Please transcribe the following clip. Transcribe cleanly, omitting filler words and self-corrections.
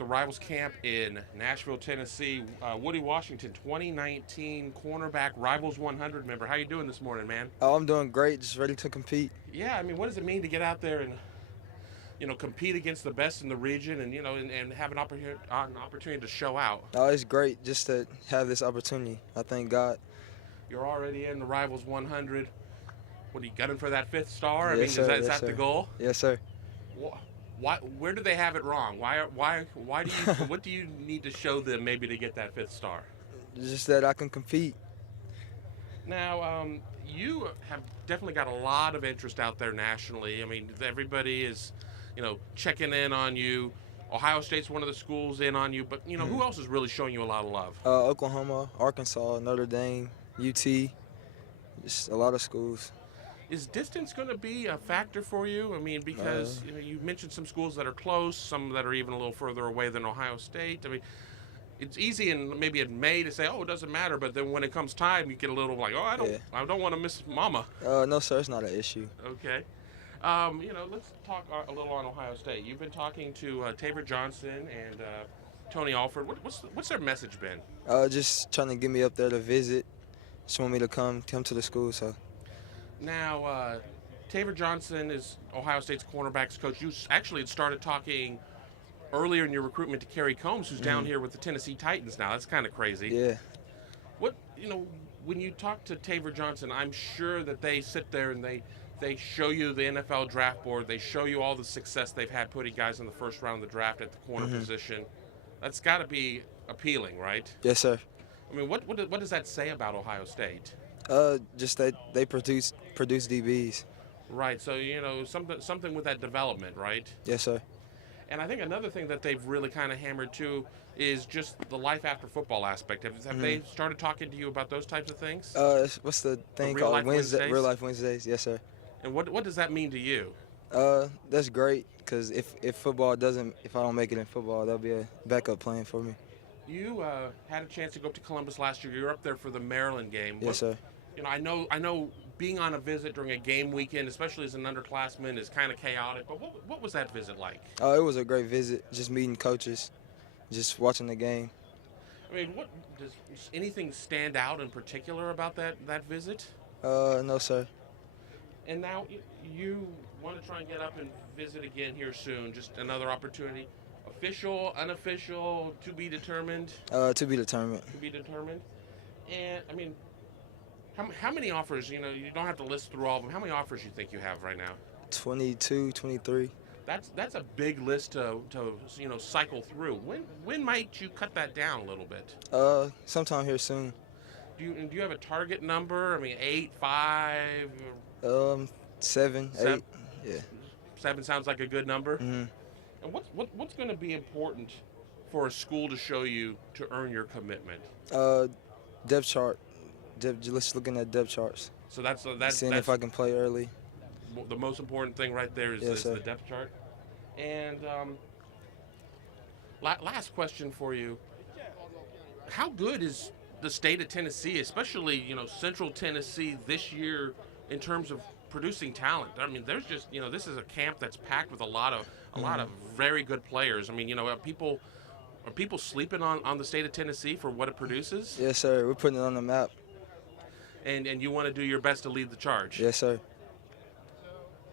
the Rivals Camp in Nashville, Tennessee. Woodi Washington, 2019 cornerback, Rivals 100 member. How you doing this morning, man? Oh, I'm doing great. Just ready to compete. Yeah, I mean, what does it mean to get out there and compete against the best in the region and and have an opportunity to show out? Oh, it's great just to have this opportunity. I thank God. You're already in the Rivals 100. What are you gunning for that fifth star? I mean, Yes, is sir. that is Yes, that the sir. goal? Yes, sir. Why? Where do they have it wrong? Why do you? What do you need to show them maybe to get that fifth star? Just that I can compete. Now, you have definitely got a lot of interest out there nationally. I mean, everybody is, checking in on you. Ohio State's one of the schools in on you, but who else is really showing you a lot of love? Oklahoma, Arkansas, Notre Dame, UT, just a lot of schools. Is distance going to be a factor for you? I mean, Uh, because you mentioned some schools that are close, some that are even a little further away than Ohio State. I mean, it's easy and maybe in May to say, oh, it doesn't matter, but then when it comes time, you get a little like, oh, yeah. I don't want to miss Mama. No, sir. It's not an issue. Okay. Let's talk a little on Ohio State. You've been talking to Tabor Johnson and Tony Alford. What's their message been? Just trying to get me up there to visit. Just want me to come to the school. So. Now, Tabor Johnson is Ohio State's cornerbacks coach. You actually had started talking earlier in your recruitment to Kerry Combs, who's down here with the Tennessee Titans now. That's kind of crazy. Yeah. What when you talk to Tabor Johnson, I'm sure that they sit there and they show you the NFL draft board. They show you all the success they've had putting guys in the first round of the draft at the corner position. That's got to be appealing, right? Yes, sir. I mean, what does that say about Ohio State? Just that they produce DBs. Right. So something with that development, right? Yes, sir. And I think another thing that they've really kind of hammered too is just the life after football aspect. Have they started talking to you about those types of things? What's the thing Real called Life Wednesdays? Real Life Wednesdays? Yes, sir. And what does that mean to you? That's great because if I don't make it in football, that'll be a backup plan for me. You had a chance to go up to Columbus last year. You were up there for the Maryland game. Yes, sir. I know being on a visit during a game weekend, especially as an underclassman, is kind of chaotic. But what was that visit like? Oh, it was a great visit. Just meeting coaches, just watching the game. I mean, what does anything stand out in particular about that visit? No, sir. And now you want to try and get up and visit again here soon. Just another opportunity. Official, unofficial, to be determined. To be determined. To be determined. And I mean, how many offers? You don't have to list through all of them. How many offers you think you have right now? 22, 23. That's a big list to cycle through. When might you cut that down a little bit? Sometime here soon. Do you have a target number? I mean, 8, 5. 7, 8. Yeah. 7 sounds like a good number. Mm-hmm. And what's going to be important for a school to show you to earn your commitment? Depth chart. Just looking at depth charts. So that's seeing if I can play early. The most important thing right there is, Yes, is the depth chart. And last question for you: how good is the state of Tennessee, especially Central Tennessee this year, in terms of producing talent? I mean, there's just this is a camp that's packed with a lot of very good players. I mean, are people sleeping on the state of Tennessee for what it produces? Yes, sir. We're putting it on the map. And you want to do your best to lead the charge. Yes, sir.